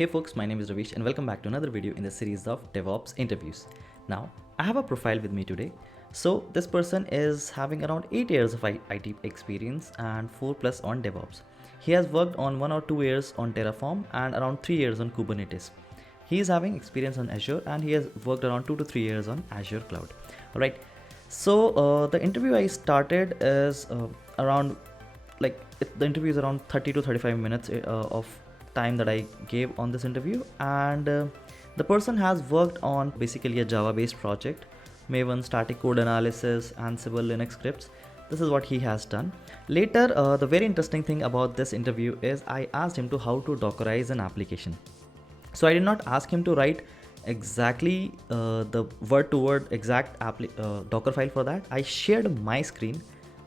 Hey folks, my name is Ravish and welcome back to another video in the series of DevOps Interviews. Now, I have a profile with me today. So this person is having around 8 years of IT experience and 4 plus on DevOps. He has worked on 1 or 2 years on Terraform and around 3 years on Kubernetes. He is having experience on Azure and he has worked around 2 to 3 years on Azure Cloud. Alright, so the interview I started is around the interview is around 30 to 35 minutes of time that I gave on this interview, and the person has worked on basically a Java based project, Maven, static code analysis, Ansible, Linux scripts. This is what he has done. Later, the very interesting thing about this interview is I asked him to how to Dockerize an application. So I did not ask him to write exactly the word to word exact Docker file for that. I shared my screen.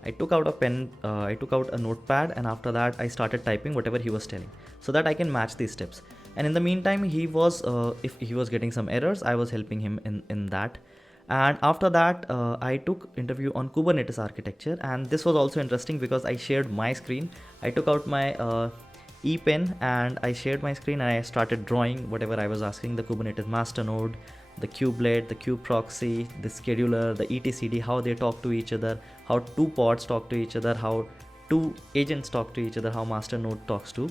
I took out a pen, I took out a notepad, and after that I started typing whatever he was telling so that I can match these steps. And in the meantime, he was if he was getting some errors, I was helping him in that. And after that, I took interview on Kubernetes architecture, and this was also interesting because I shared my screen. I took out my e-pen and I shared my screen and I started drawing whatever I was asking: the Kubernetes master node, the kubelet, the kube proxy, the scheduler, the etcd, how they talk to each other, how two pods talk to each other, how two agents talk to each other, how master node talks to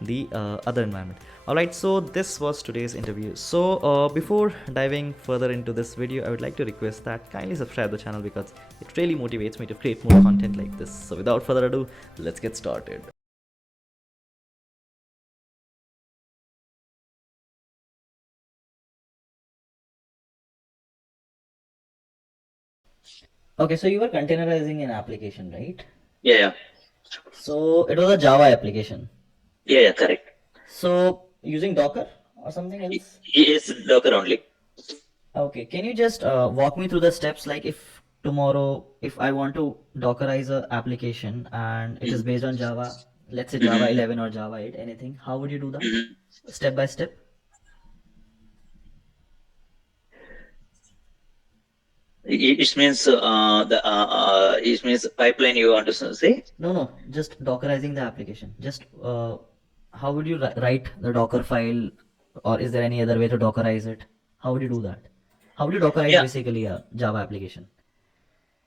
the other environment. Alright, so this was today's interview. So before diving further into this video, I would like to request that kindly subscribe the channel because it really motivates me to create more content like this. So without further ado, let's get started. Okay, so you were containerizing an application, right? Yeah. So it was a Java application. Yeah, correct. So using Docker or something else? It's Docker only. Okay, can you just walk me through the steps? Like if tomorrow, if I want to Dockerize a application and it is based on Java, let's say Java Mm-hmm. 11 or Java 8, anything, how would you do that? Mm-hmm. Step by step? It means it means pipeline you want to say? No, just Dockerizing the application. Just how would you write the Docker file, or is there any other way to Dockerize it? How would you do that? How would you Dockerize Yeah. basically a Java application?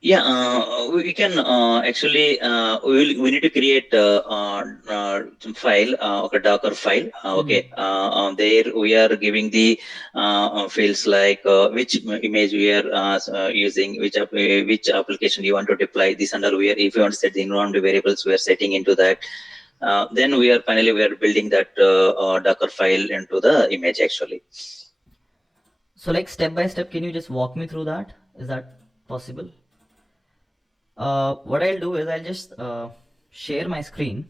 Yeah, we can actually we need to create some file, okay, Docker file. Okay, there we are giving the fields like which image we are using, which application you want to deploy. This under we are, if you want to set the environment variables, we are setting into that. Then we are building that Docker file into the image actually. So like step by step, can you just walk me through that? Is that possible? What I'll do is I'll just share my screen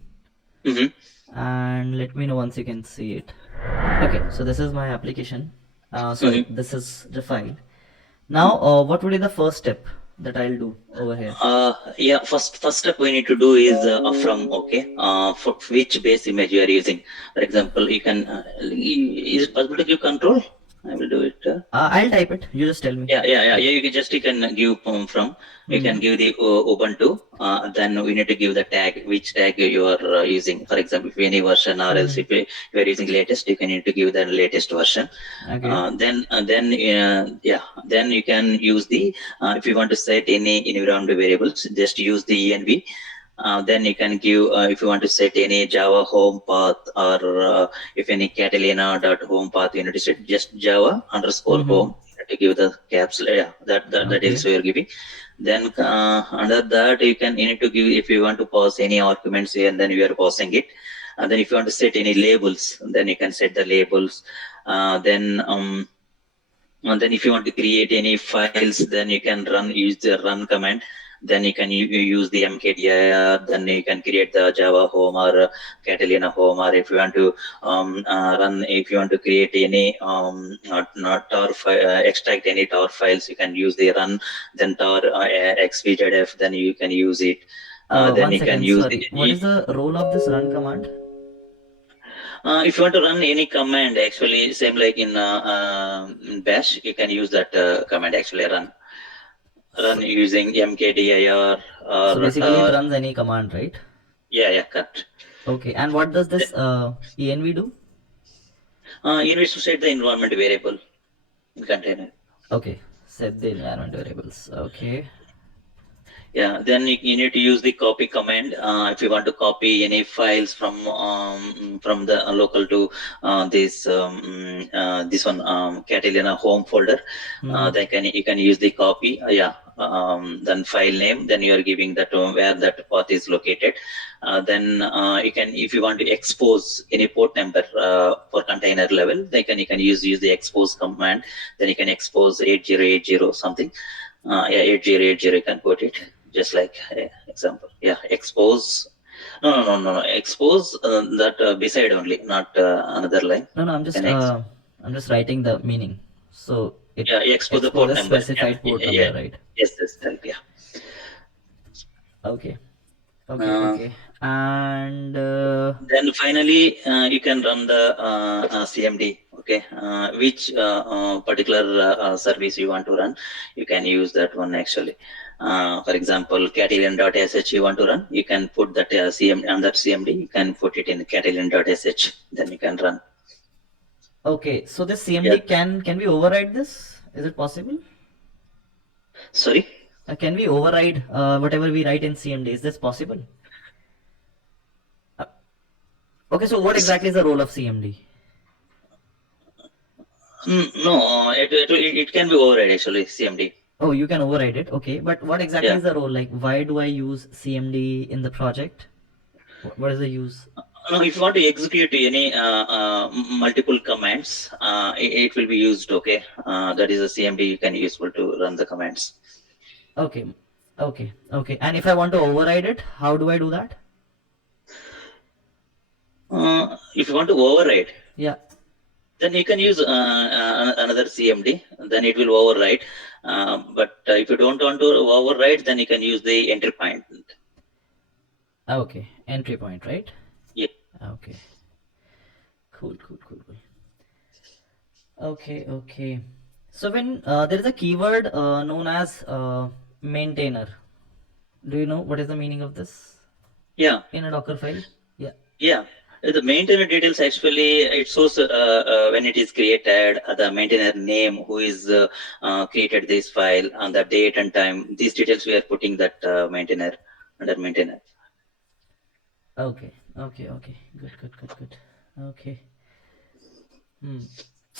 Mm-hmm. and let me know once you can see it. Okay, so this is my application. Sorry, Mm-hmm. this is the file. Now, what would be the first step that I'll do over here? Yeah, first step we need to do is from for which base image you are using. For example, you can is it possible to give control? I will do it. I'll type it. You just tell me. Yeah. You can give from. You can give the Ubuntu. Then we need to give the tag, which tag you are using. For example, if any version, or else if you are using latest, you can need to give the latest version. Okay. Then you can use the if you want to set any environment variables, just use the env. Then you can give if you want to set any Java home path, or if any Catalina dot home path, you need to set just Java underscore home to give the caps. Yeah, that Okay. is we are giving. Then under that you need to give, if you want to pass any arguments here, and then you are passing it. And then if you want to set any labels, then you can set the labels. And then if you want to create any files, then you can use the run command. Then you can use the mkdir. Then you can create the Java home, or Catalina home. Or if you want to if you want to create any not tar extract any tar files, you can use the run, then tar xvjdf, then you can use it. Then One you can second. use Sorry. What is the role of this run command? if you want to run any command, actually same like in bash, you can use that command actually run So, using mkdir so or basically it runs any command, right? yeah, correct. Okay. And what does this env do? You need to set the environment variable in container. Okay, set the environment variables. Okay. Yeah, then you need to use the copy command if you want to copy any files from the local to this one Catalina home folder. Then you can use the copy. Then file name. Then you are giving that where that path is located. Then you can, if you want to expose any port number for container level, then you can use the expose command. Then you can expose 8080 something. 8080 you can put it just like example. Yeah, expose. No. Expose that beside only, not another line. No, I'm just writing the meaning. So it Expose the port exposes number. specified port Yeah. number, right? Yes, help. Yeah. Okay. Uh, And Then finally, you can run the CMD. Okay, which particular service you want to run, you can use that one actually. For example, Catalan.sh you want to run, you can put that CMD under CMD. You can put it in Catalan.sh. Then you can run. okay, so this CMD can we override this? Is it possible? Sorry. Can we override whatever we write in CMD? Is this possible? Okay, so what exactly is the role of CMD? No, it can be override actually, CMD. Oh, you can override it. Okay, but what exactly is the role? Like, why do I use CMD in the project? What is the use? No, if you want to execute any multiple commands, it will be used. Okay, that is a CMD you can useful to run the commands. Okay. And if I want to override it, how do I do that? If you want to override, yeah, then you can use another CMD. Then it will override. But if you don't want to override, then you can use the entry point. Okay, entry point, right? Yeah. Okay. Cool. Okay. So when there is a keyword known as maintainer, do you know what is the meaning of this? Yeah. In a Docker file? Yeah. The maintainer details actually it shows when it is created, the maintainer name, who is created this file, and the date and time. These details we are putting that maintainer under maintainer. Okay. Good. Okay.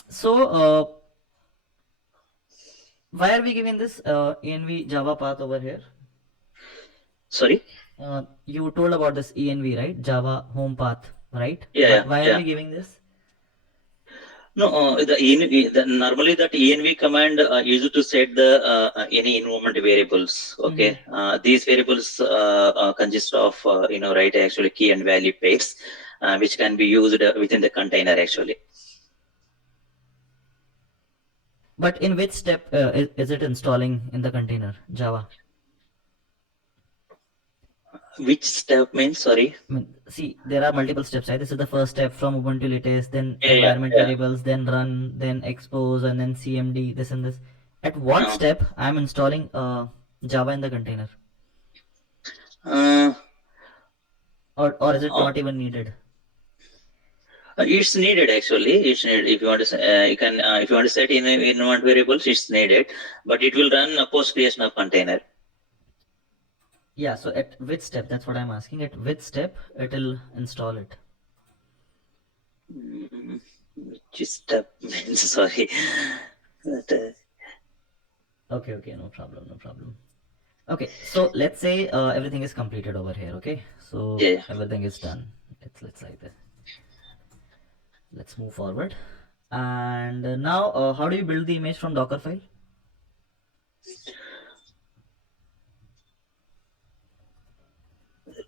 So why are we giving this env Java path over here? Sorry? You told about this env, right? Java home path, right? Yeah. Why are we giving this? No, normally that env command used to set the any environment variables. Okay, these variables consist of right, actually key and value pairs, which can be used within the container actually. But in which step is it installing in the container Java? Which step means? Sorry. See, there are multiple steps, right? This is the first step from Ubuntu latest, then environment variables, then run, then expose, and then CMD, this and this. At what step I'm installing Java in the container? Or is it not even needed? It's needed actually. It's needed. If you want to, you can. If you want to set in environment variables, it's needed, but it will run post creation of container. Yeah, so at which step? That's what I'm asking. At which step it will install it? Which step means? Sorry. Okay, no problem. Okay, so let's say everything is completed over here. Okay, so everything is done. Let's like this. Let's move forward. And now, how do you build the image from Dockerfile?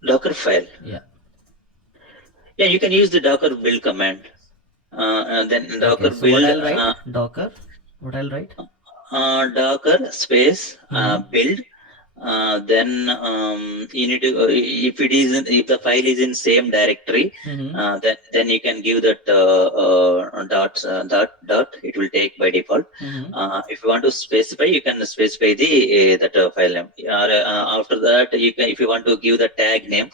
Dockerfile. Yeah, you can use the Docker build command. And then Docker so build. What I'll write? Docker. What I'll write? Docker space build. Then you need to if the file is in same directory, then you can give that dot. It will take by default. If you want to specify, you can specify the that file name. After that, you can, if you want to give the tag name,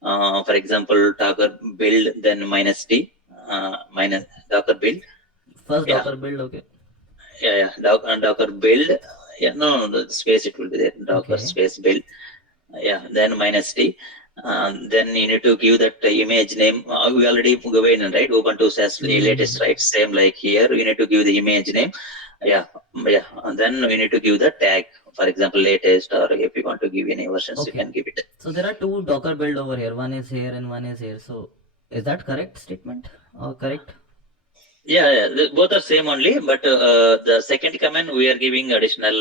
for example, Docker build then -d. minus Docker build. First Yeah, Docker build, okay. yeah. Docker build. Yeah, no, the space it will be there. Docker Okay. space build. Yeah, then minus T. Then you need to give that image name. We already given, right? Ubuntu says latest, right? Same like here. You need to give the image name. Yeah, yeah. And then we need to give the tag. For example, latest, or if you want to give any versions, you Okay. can give it. So there are two Docker build over here. One is here and one is here. So is that correct statement or correct? Yeah, both are same only, but the second command we are giving additional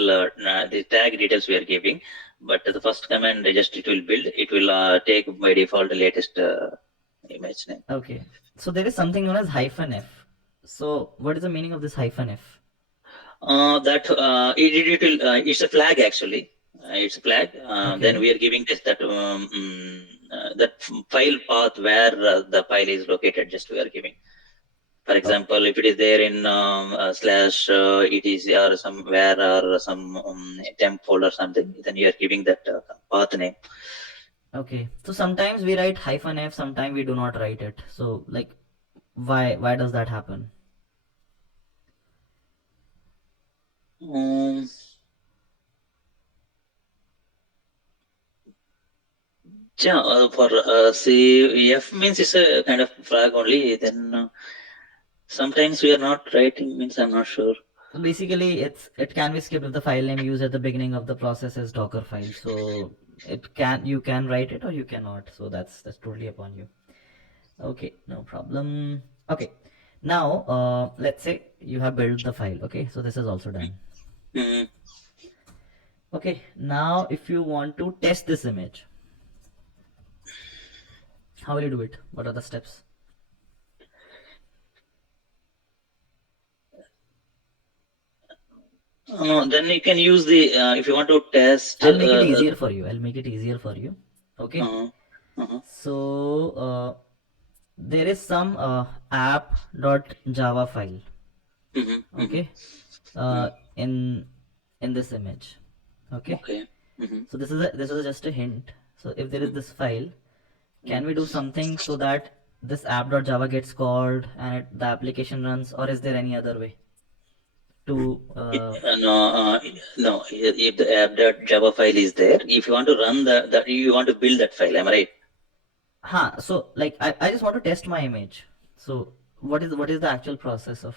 the tag details we are giving, but the first command just it will build, it will take by default the latest image name. Okay. So there is something known as -f. So what is the meaning of this -f? It will it's a flag actually. It's a flag. Then Okay. we are giving this that file path where the file is located. Just we are giving. For example, if it is there in slash etc or somewhere or some temp folder or something, then you are giving that path name. Okay. So sometimes we write -f, sometimes we do not write it. So like why does that happen? Um, yeah, for CF means it's a kind of flag only. Then sometimes we are not writing means I'm not sure. So basically it can be skipped if the file name used at the beginning of the process is Dockerfile. So you can write it or you cannot. So that's totally upon you. Okay, no problem. Okay. Now let's say you have built the file. Okay, so this is also done. Mm. Okay, now if you want to test this image, how will you do it? What are the steps? Then you can use the if you want to test. I'll make it easier for you. I'll make it easier for you. Okay. Uh, uh, So there is some app.java file. mm-hmm, mm-hmm, Okay. Uh, in this image. Okay. okay. Mm-hmm. So this is just a hint. So if there is this file, can we do Mm-hmm. something so that this app.java gets called and the application runs, or is there any other way to No, if the app.java file is there, if you want to run you want to build that file, am I right? so like I just want to test my image. So what is the actual process of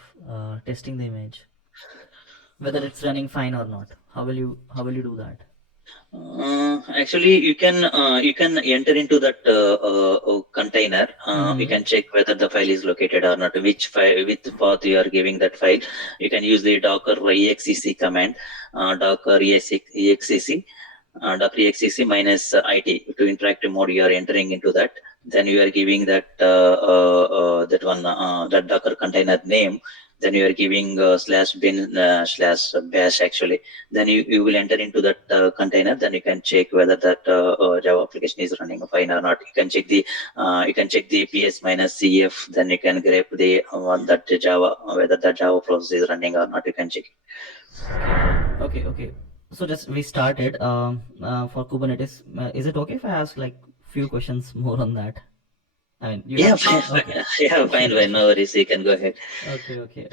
testing the image, whether it's running fine or not? How will you do that? Actually, you can enter into that container. You Mm-hmm. can check whether the file is located or not. Which file, which path you are giving that file. You can use the Docker exec command. Docker exec. Docker exec minus it to interactive mode. You are entering into that. Then you are giving that that Docker container name. Then you are giving slash bin slash bash actually. Then you will enter into that container. Then you can check whether that Java application is running fine or not. You can check the ps minus cf. Then you can grep the that Java whether that Java process is running or not. You can check. Okay. So just we started for Kubernetes. Is it okay if I ask like few questions more on that? I mean, you Yeah, have fine, okay. yeah, fine, Sure, fine. sure. No worries. You can go ahead.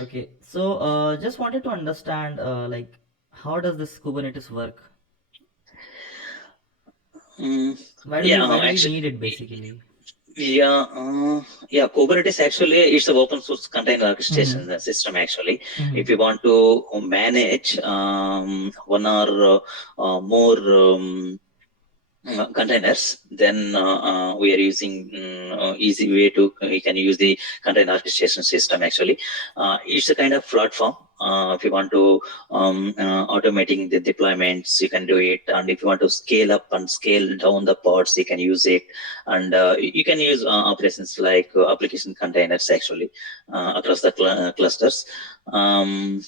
Okay. So, just wanted to understand, like, how does this Kubernetes work? Mm, Why do we yeah, why do we actually. need it basically? Kubernetes actually it's an open source container Mm-hmm. orchestration system. Actually, Mm-hmm. if you want to manage one or more containers, then we are using easy way to we can use the container orchestration system. Actually, it's a kind of platform. If you want to automating the deployments, you can do it, and if you want to scale up and scale down the pods, you can use it, and you can use operations like application containers actually across the clusters. Um,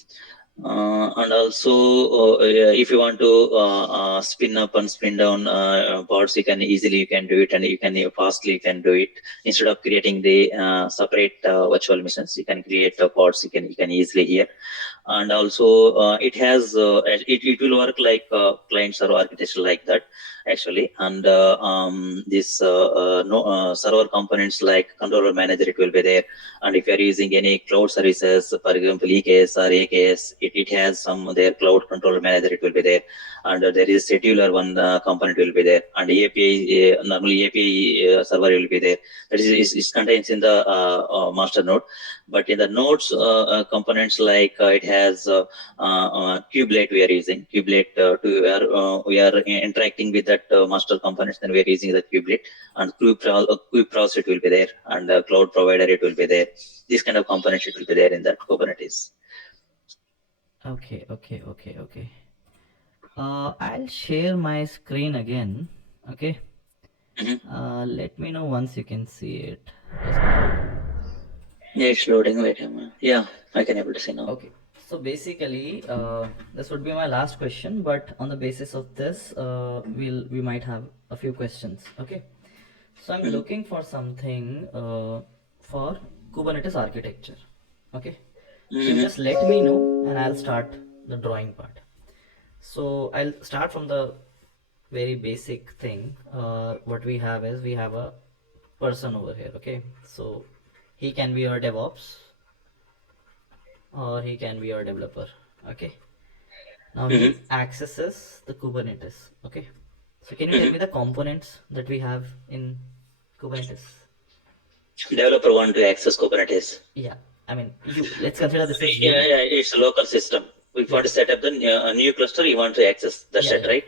And also, if you want to spin up and spin down pods, you can do it, and you can fastly you can do it. Instead of creating the separate virtual machines, you can create pods. You can easily here. And also it will work like client server architecture like that actually. And this no, server components like controller manager, it will be there. And if you are using any cloud services, for example EKS or AKS, it has some their cloud controller manager, it will be there. And there is scheduler one component will be there. And API normally API server will be there. That is contains in the master node. But in the nodes components, like it has kubelet, we are using kubelet we are interacting with that master components, then we are using the kubelet. And kube it will be there, and cloud provider it will be there. This kind of components it will be there in that Kubernetes. Okay, okay, okay, okay. I'll share my screen again. Okay. Let me know once you can see it. Yeah, it's loading. Wait a minute. Yeah, I can able to see now. Okay. So basically, this would be my last question, but on the basis of this, we might have a few questions. Okay. So I'm looking for something for Kubernetes architecture. Okay. So you just let me know, and I'll start the drawing part. So I'll start from the very basic thing. What we have is we have a person over here. Okay. So he can be your DevOps, or he can be your developer. Okay. Now he accesses the Kubernetes. Okay. So can you tell me the components that we have in Kubernetes? Developer want to access Kubernetes. Yeah, I mean, let's consider this as Yeah, you. yeah, it's a local system. We want to set up the new cluster. You want to access. That's Yeah, it, yeah. right?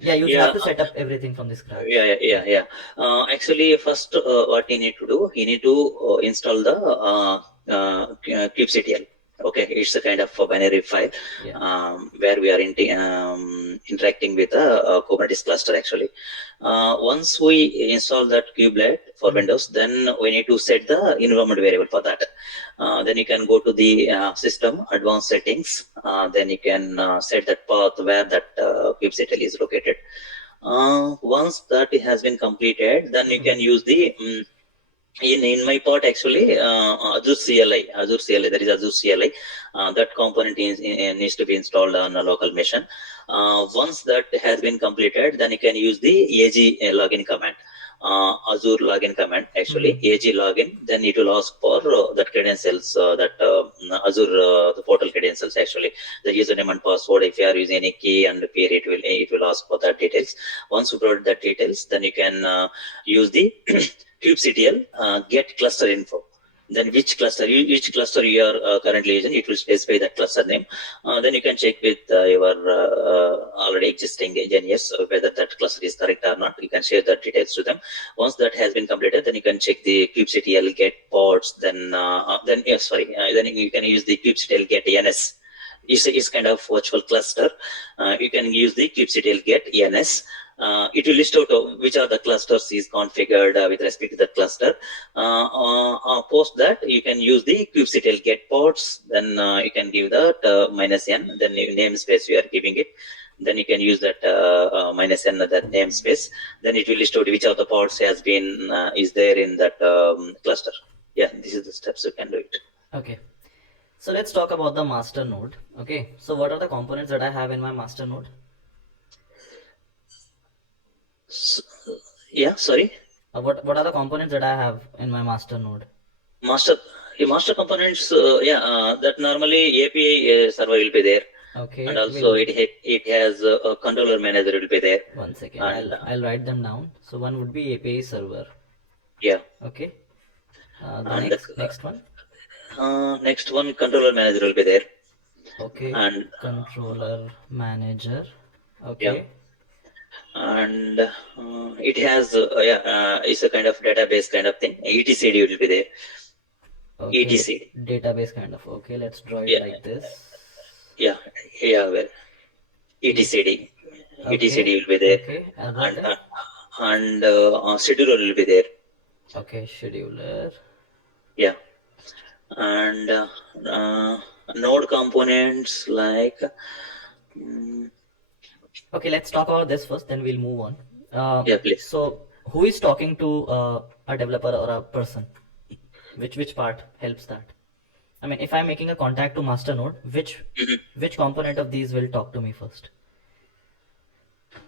Yeah, you Yeah, have to set up everything from the scratch. yeah. Actually, first, what you need to do, you need to install the kubectl. Okay, it's a kind of a binary file Yeah. where we are interacting with the Kubernetes cluster actually. Once we install that kubelet for Windows, then we need to set the environment variable for that. Then you can go to the system advanced settings. Then you can set that path where that kubectl is located. Once that has been completed, then you can use the in my part actually Azure CLI, there is Azure CLI. That component needs to be installed on a local machine. Once that has been completed, then you can use the AG login command. Azure login command actually, AG login. Then it will ask for that credentials, that Azure the portal credentials actually, the username and password. If you are using any key and peer, it will ask for that details. Once you provide that details, then you can use the kubectl get cluster info. Then which cluster you are currently using, it will specify that cluster name. Then you can check with your already existing engineers whether that cluster is correct or not. You can share the details to them. Once that has been completed, then you can check the kubectl get pods. Then you can use the kubectl get ENS. Is kind of virtual cluster. You can use the kubectl get ENS. It will list out which are the clusters is configured with respect to the cluster. Post that, you can use the kubectl get pods. Then you can give that -n. Then namespace you are giving it. Then you can use that -n, that namespace. Then it will list out which of the pods has been is there in that cluster. Yeah, this is the steps you can do it. Okay. So let's talk about the master node. Okay. So what are the components that I have in my master node? Yeah, sorry. What are the components that I have in my master node? Master components, that normally API server will be there. Okay. And also it has a controller manager will be there. One second. And I'll write them down. So one would be API server. yeah. Okay. The And next one. Next one, controller manager will be there. Okay. And controller manager. Okay. yeah. And it has it's a kind of database kind of thing. etcd will be there. Okay. etcd Database kind of. Okay, let's draw it like this. Yeah, well, etcd. Okay. etcd will be there. Okay. And scheduler will be there. Okay, scheduler. Yeah. And node components like mm, Okay, let's talk about this first, then we'll move on. yeah, please. So, who is talking to a developer or a person? Which part helps that? I mean, if I'm making a contact to master node, Mhm. which component of these will talk to me first?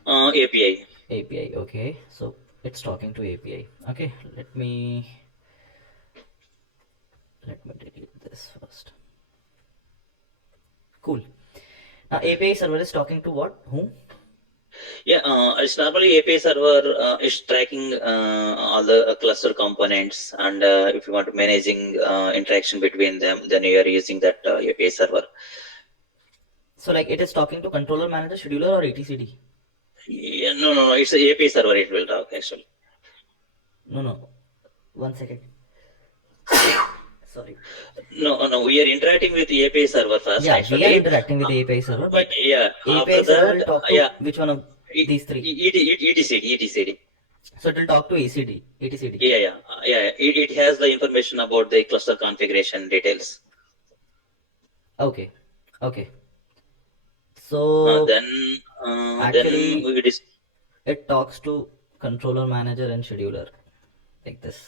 API. API. Okay, so it's talking to API. Okay, let me delete this first. Cool. Now API server is talking to what? Whom? Yeah, it's normally API server is tracking all the cluster components, and if you want to managing interaction between them, then you are using that API server. So like it is talking to controller manager, scheduler, or etcd? Yeah, no, it's a API server. It will talk actually. No. 1 second. Sorry. No, we are interacting with the API server first Yeah, we are actually. interacting with the API server, but Yeah, after API server that, will talk to yeah, which one of these three? ETCD. So it will talk to etcd. Yeah. It has the information about the cluster configuration details. Okay. Okay. Uh, So then, then actually we dis it talks to controller manager and scheduler like this.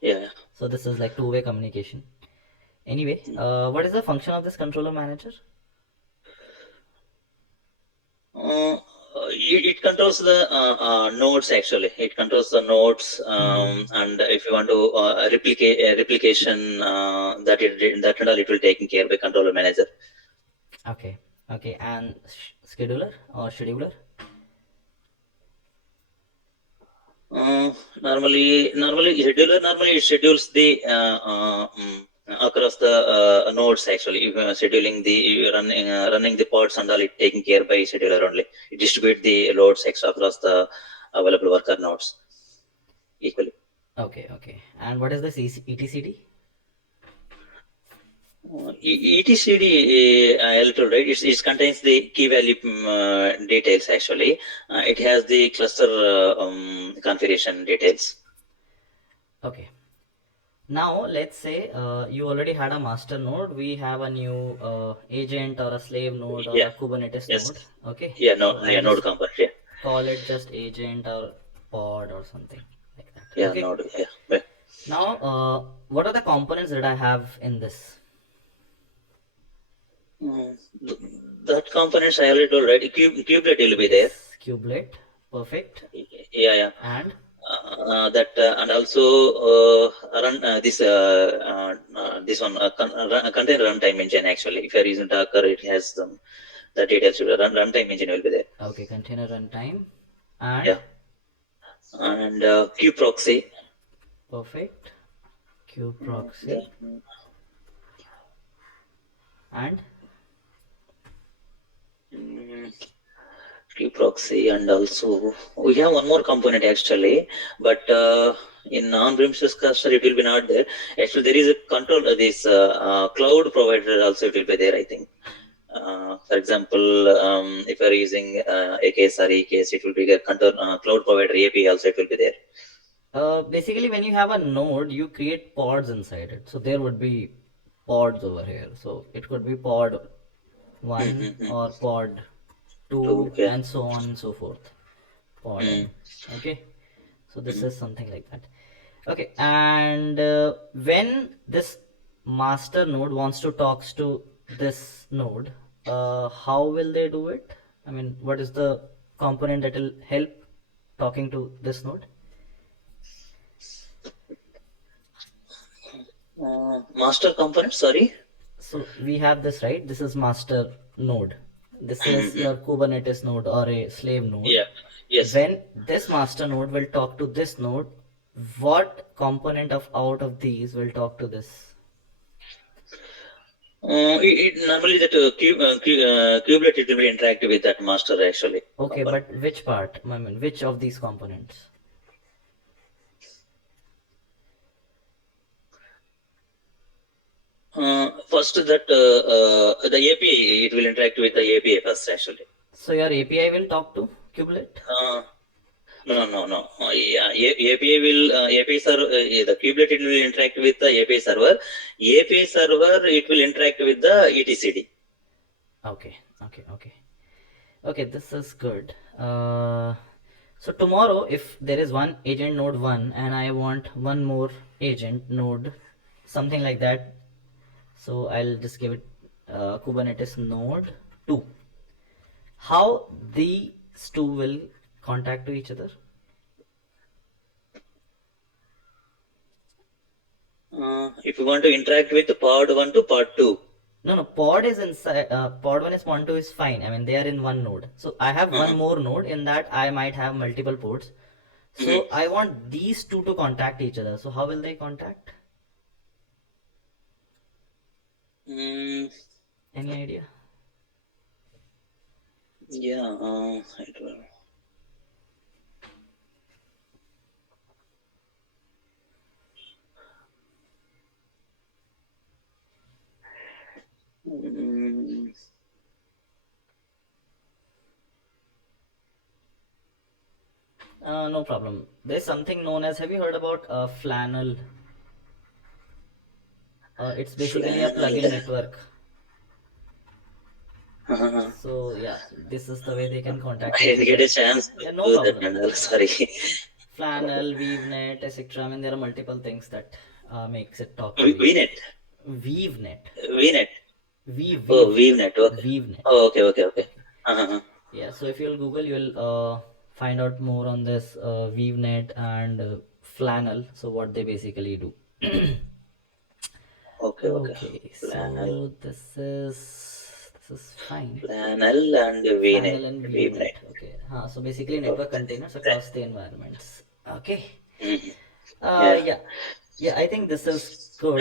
yeah. So this is like two-way communication. Anyway, what is the function of this controller manager? Uh, it controls the nodes actually. It controls the nodes, and if you want to replicate replication, that and all, it will taken care by controller manager. Okay. Okay. And scheduler or scheduler? Normally scheduler normally it schedules the across the nodes actually. If scheduling the running the pods and all, it taken care by scheduler only. It distribute the loads extra across the available worker nodes equally. Okay. Okay. And what is the etcd? ETCD, I told right, it contains the key value details actually. It has the cluster configuration details. Okay. Now let's say you already had a master node. We have a new agent or a slave node or Yeah, a Kubernetes yes. node. Okay. Yeah, no, So I'll yeah, node just component. Yeah, call it just agent or pod or something like that. yeah, Okay. node. Yeah. Well, Now, what are the components that I have in this? mm, that components I already told, right? Kubelet will be there. Yes, kubelet. Perfect. Yeah. And That and also run this one container runtime engine actually. If you're using Docker, it has the details. Runtime engine will be there. okay, container runtime and Yeah, and kubeproxy. perfect. Kubeproxy Then and mm, proxy, and also we have one more component actually, but in on-premises cluster it will be not there. Actually, there is a control this cloud provider also it will be there, I think. For example, if you are using AKS or EKS, it will be a control cloud provider API also it will be there. basically when you have a node, you create pods inside it. So there would be pods over here. So it could be pod 1 Mm-hmm. or pod 2 Okay. and so on and so forth. Pod Mm-hmm. n. Okay. So this Mm-hmm. is something like that. Okay. And when this master node wants to talks to this node, how will they do it? I mean, what is the component that will help talking to this node? Master component, sorry. So we have this, right? This is master node. This is Mm-hmm. your Kubernetes node or a slave node. Yeah. Yes. When this master node will talk to this node, what component of out of these will talk to this? It normally that kubelet it will be interactive with that master actually Okay, component. but which part? I mean, which of these components? First that the API it will interact with the API first actually. So your API will talk to kubelet? Uh, No, no, no. Yeah, API will API server, the kubelet will interact with the API server. API server, it will interact with the etcd. Okay, okay, okay. Okay, this is good. So tomorrow, if there is one agent node 1 and I want one more agent node, something like that, so I'll just give it Kubernetes node 2. How these two will contact to each other? If you want to interact with pod 1 to pod 2. No, no, pod is inside, pod 1 is pod 2 is fine. I mean, they are in one node. So I have one Uh-huh. more node in that I might have multiple ports. So Mhm. I want these two to contact each other. So how will they contact? Mm, Any idea? yeah, it will. Mm, No problem. There's something known as, have you heard about Flannel? It's basically a Flannel. plugin network. Uh-huh. So yeah, this is the way they can I contact each didn't get other. a chance to Yeah, no do that, problem. Nandal. Sorry. Flannel, ViewNet, etc. I mean, there are multiple things that makes it talk to each. VNet. ViewNet, VNet. Weave, Oh, Weave, VNet. Okay. ViewNet. Oh, okay, okay, okay. Okay. Uh-huh. Yeah. So if you'll Google, you'll find out more on this ViewNet and Flannel. So what they basically do. Okay, okay. Okay, Flannel. so this is fine. Flannel and VNet. Flannel and VNet. ViewNet. Okay. So basically network Okay. containers across the environments. Okay. Mhm. Yeah. Yeah. Yeah, I think this is Uh, good.